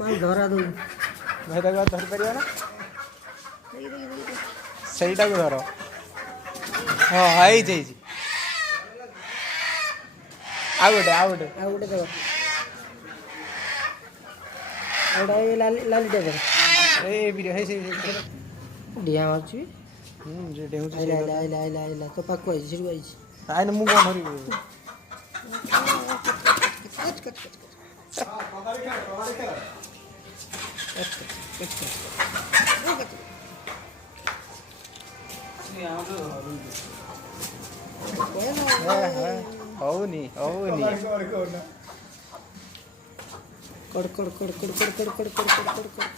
मैं धरा दूँ भाई ताको धर परिया ना ସେଇଟା କୁ ଧର ହଁ ହେଇଯାଇଛି ଆଉ ଗୋଟେ देव आउटा लालीटे देव ए वीडियो हे से डिया मारची जे डेउची आइला तो पाकु आई सिरु आई आइन मु कोन हरि हौनी कड़ कड़ कड़ कड़ कड़ कड़ कड़ कड़ कड़ कड़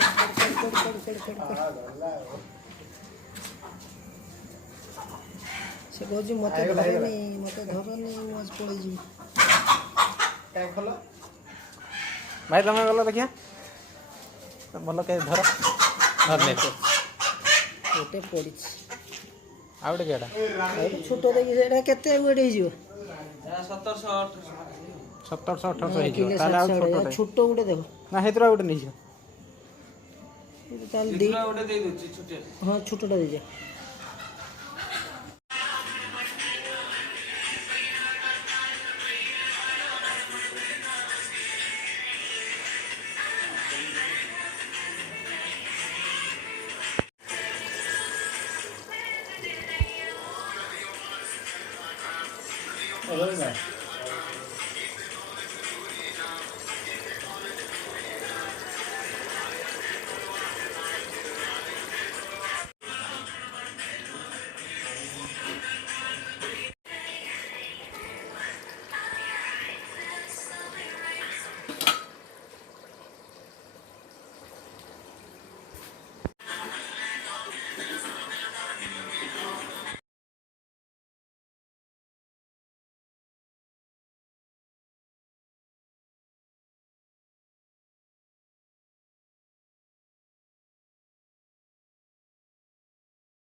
से कहूँ मत धरनी मज पड़े जी भाई तुम गल देखिया भल के धर धरने गोटे पड़ी आ गोटे केटा छोट देखी से केते वेट हो 1700 1800 हे जो ताले आ छोटो छोट गोटे देव ना हेतरा गोटे नहीं जो हाँ छोटा दे